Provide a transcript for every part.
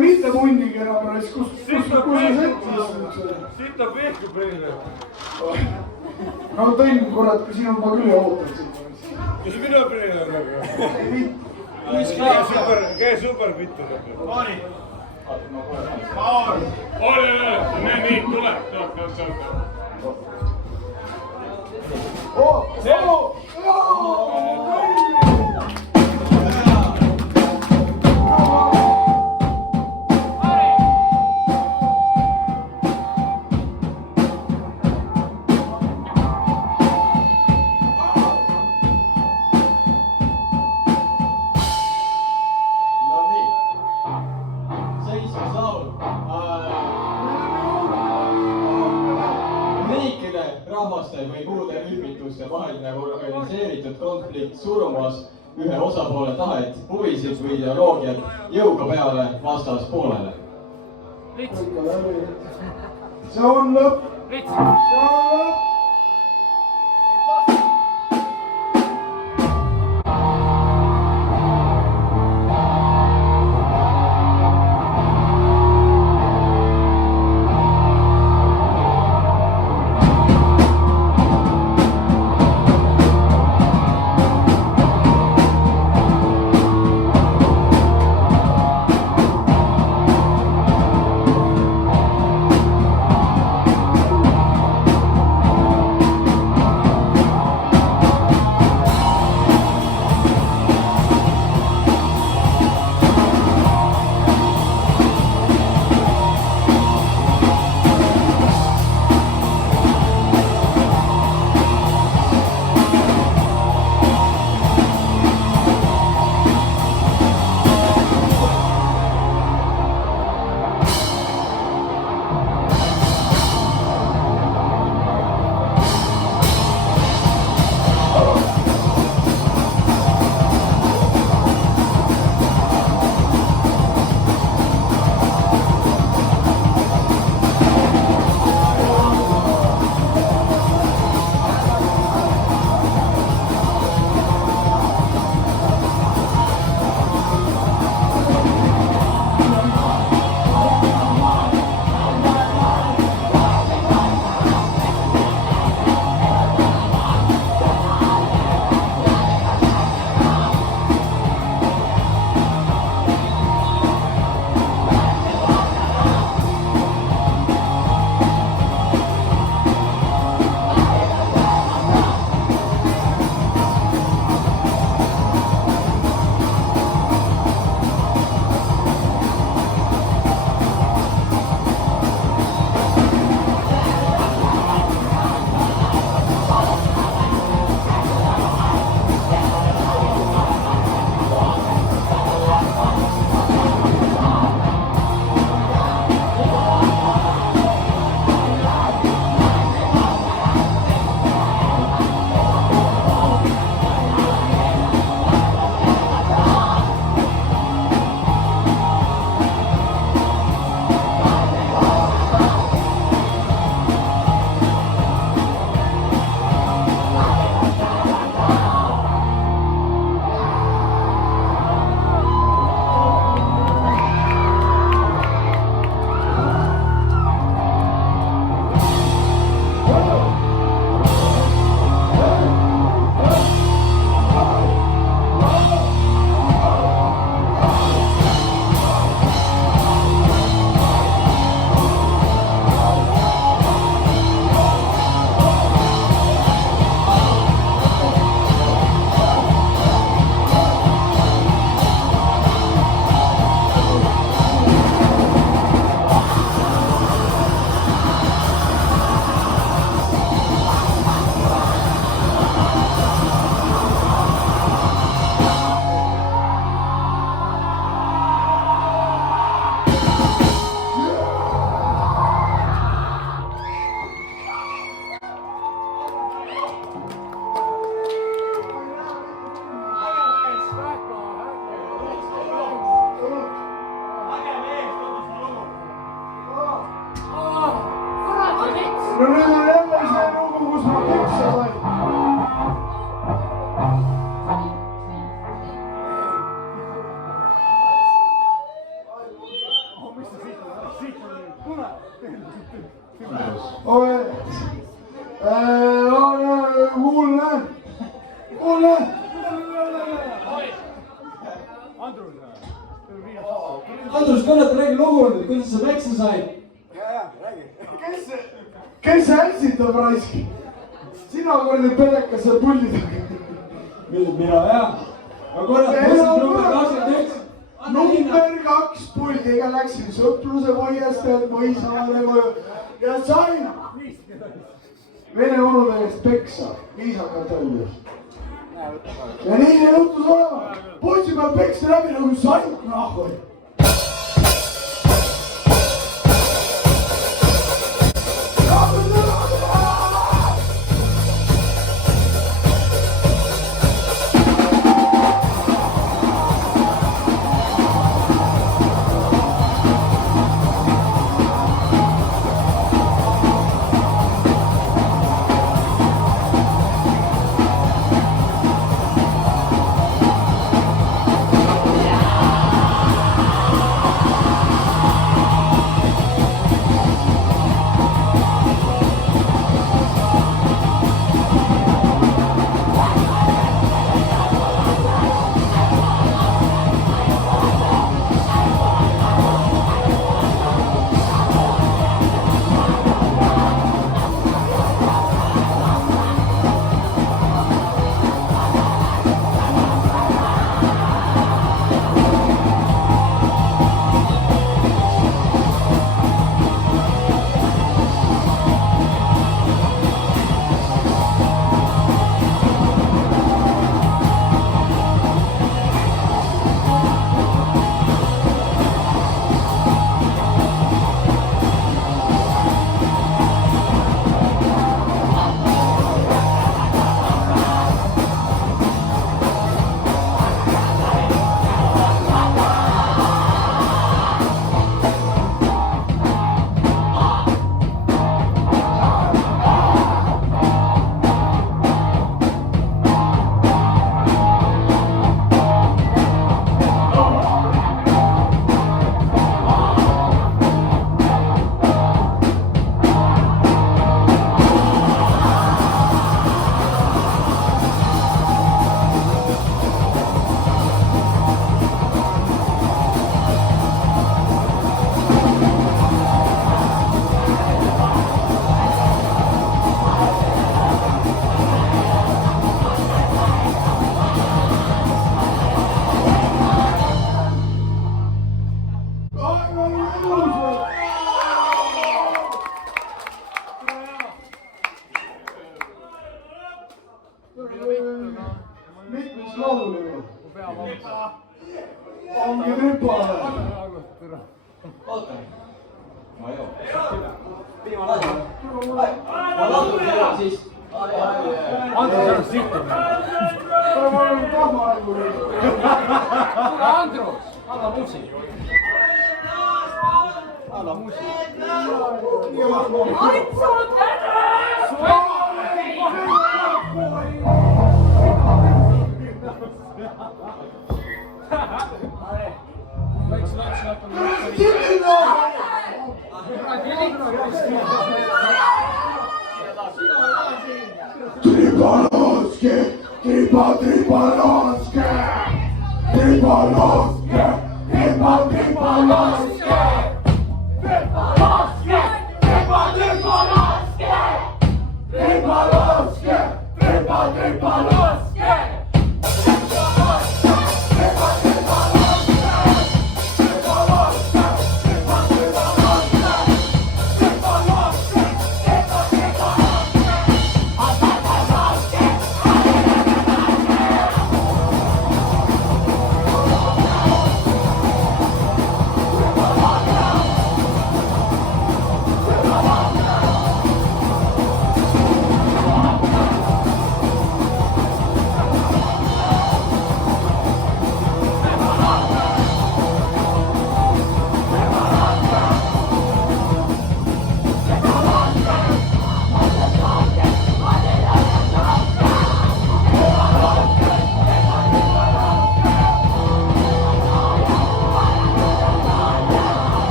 Mitte punniga enam raisk, kus sa sättis? Siit on pehku preile. No Tõnn, kurat, kui siin on ma küll ootanud sind. Kus minu preile on nagu? Käe super mitte. Paari. Paari. Nii, tule. või muude rühmituste vaheline organiseeritud konflikt surumas ühe osapoole tahet, huvisid või ideoloogiat jõuga peale vastaspoolele. See on lõpp! See on lõpp! ole. Andrus, kannata räägi lugu nüüd, kuidas sa peksa said? Kes see ässitab raisk? Sina kordi pelekas ja pullid. Mina jah. Aga korra, number 21. Number 2 puldiga läksin sõpruse voiestajad Mõisaare koju ja sain vene onude eest peksa, viisakalt öeldes. Ja nii juhtus olema. Poisi peal peksti läbi nagu sain nahvoi. Mitmes laululine? Ongi tripale. Oota. Ma ei joo. Viimane asi. Ma laulun teile siis. Andrus on sihtu. Ma olen kahmaaigu nüüd. Andrus, anna musi. Anna musi. Tripaloske, tripaloske, tripaloske, tripaloske.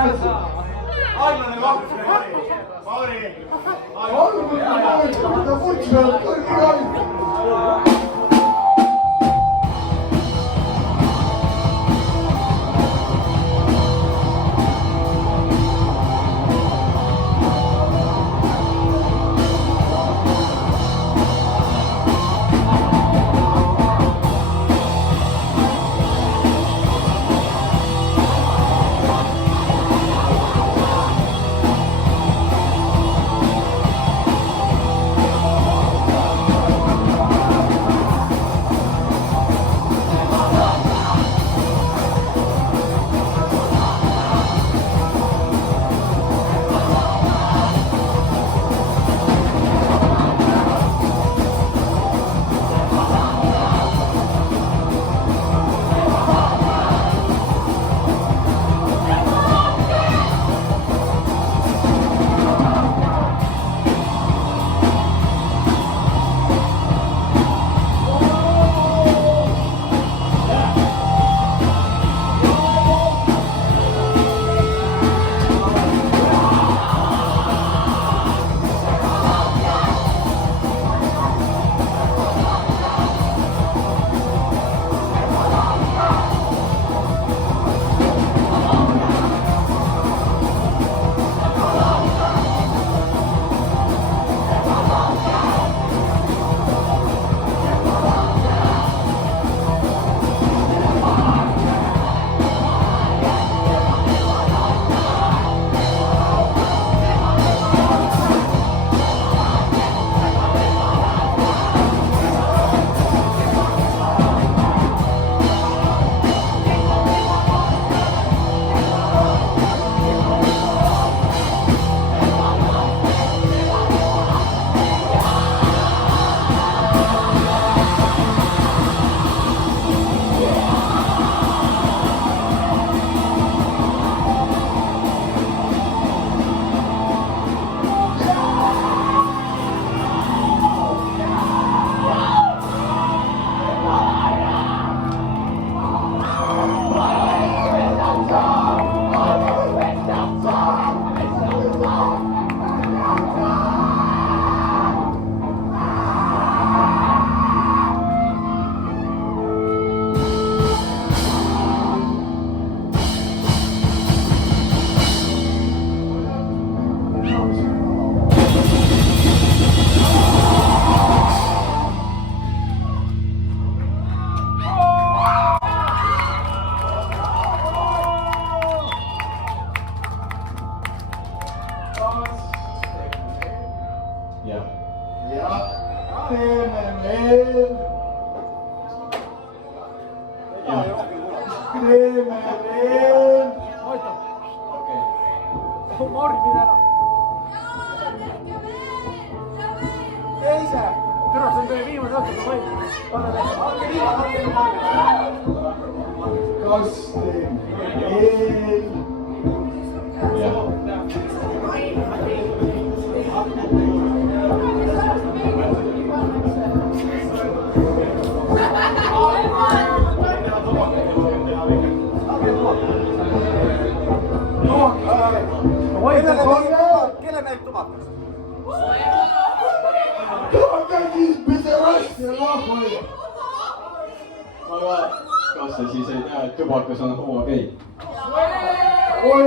rääkisid? Aeglane kaks, Mauri. Ta puts pealt kõrge ainult. Mauri, mine ära. Teise. Türa, see on teie viimane õhtu, kui võid. Kas teeme veel? Kelle näib tubakas? Tubakas siis pederast ja rahvaid. aga kas sa siis ei tea, et tubakas on homogei? Oi,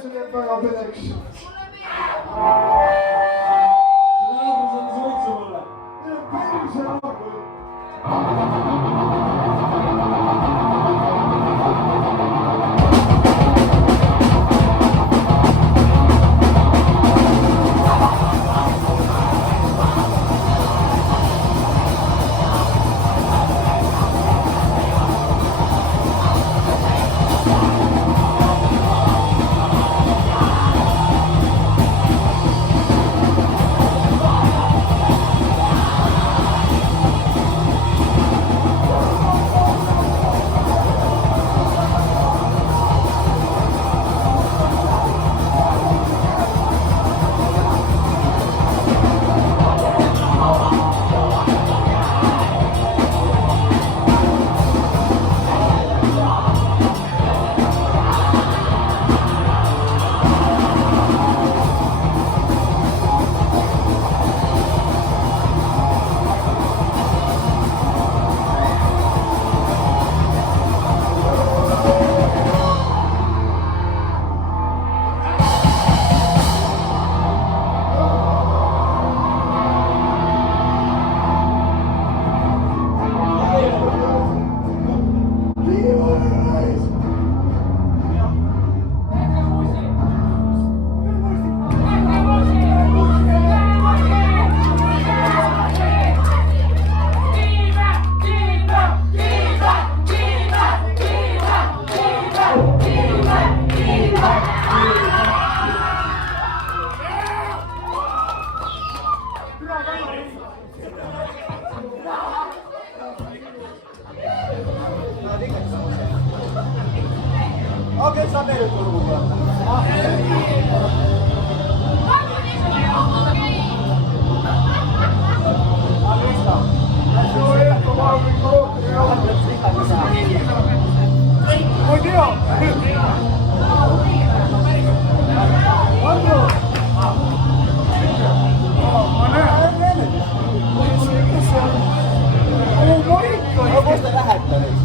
see teeb väga pedeks. Naabrus on suitsu mulle. Perse rahvaid. Saad veel ühte lugu kuulata? Oi dio! No kus te lähete nüüd?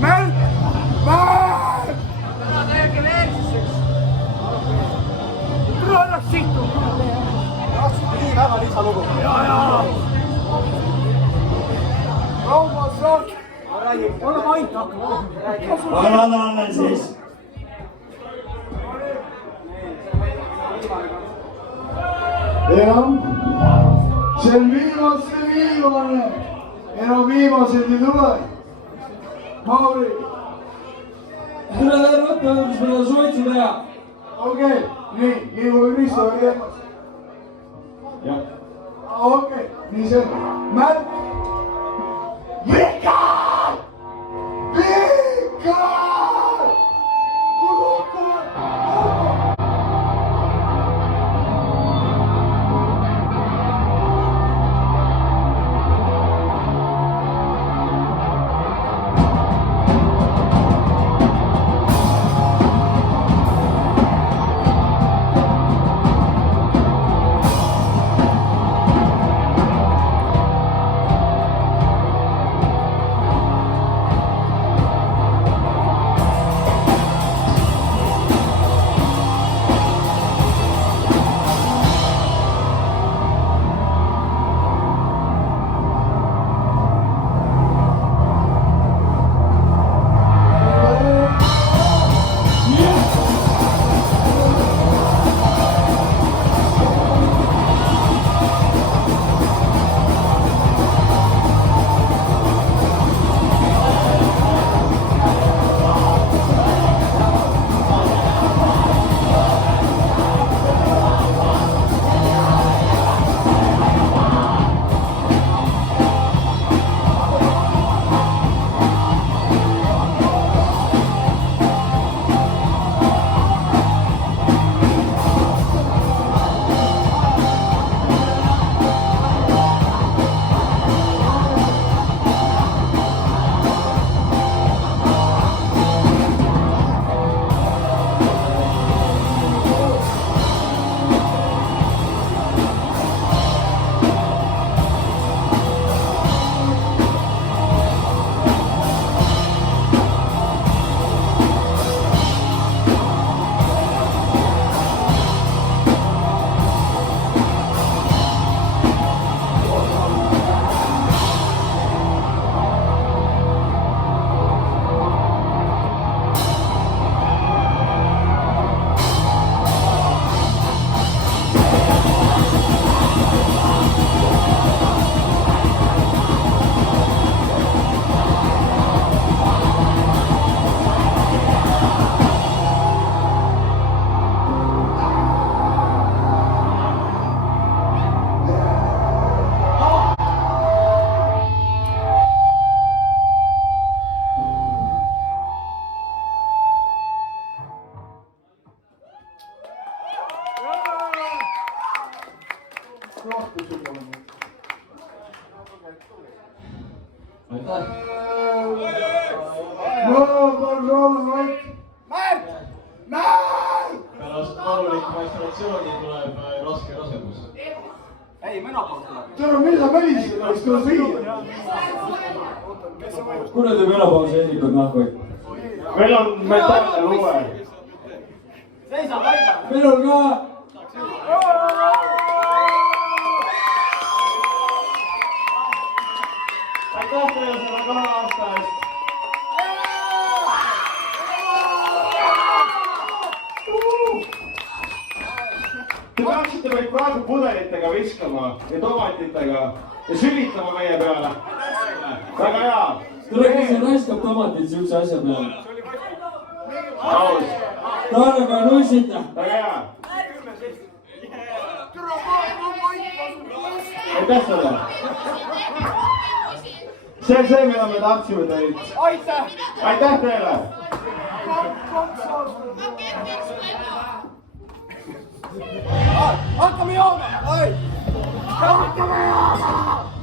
Märt! Märt! Tule annaks sihtu! Nii väga lisalugu. Kaumas rohk! Ole vait hakkab! annan siis. jah, see on viimane. enam viimased ei tule. Mauri. tule veel võtta, mis meil on suitsu teha. okei, nii kui Kristo oli teemas. jah. okei, nii see on. Märt. Vikar! Vikar! aitäh. Märt! pärast valulikku menstruatsiooni tuleb raske rasedus. Ei, menopaus tuleb. tere, mida välistada, siis tuleb viia. kuradi menopausi ennikuid nahku. Meil on metallne lume. Seisa paigal. meil on ka. Aitäh teile selle 2 aasta eest. Te peaksite meid praegu pudelitega viskama ja tomatitega ja sülitama meie peale. Väga hea. tule, kes see raiskab tomatit siukse asja peale. Aus. Targa nussita. Väga hea. Aitäh sulle. See on see, mida me tahtsime teilt. Aitäh! Aitäh teile. hakkame jooma! Hakkame jooma!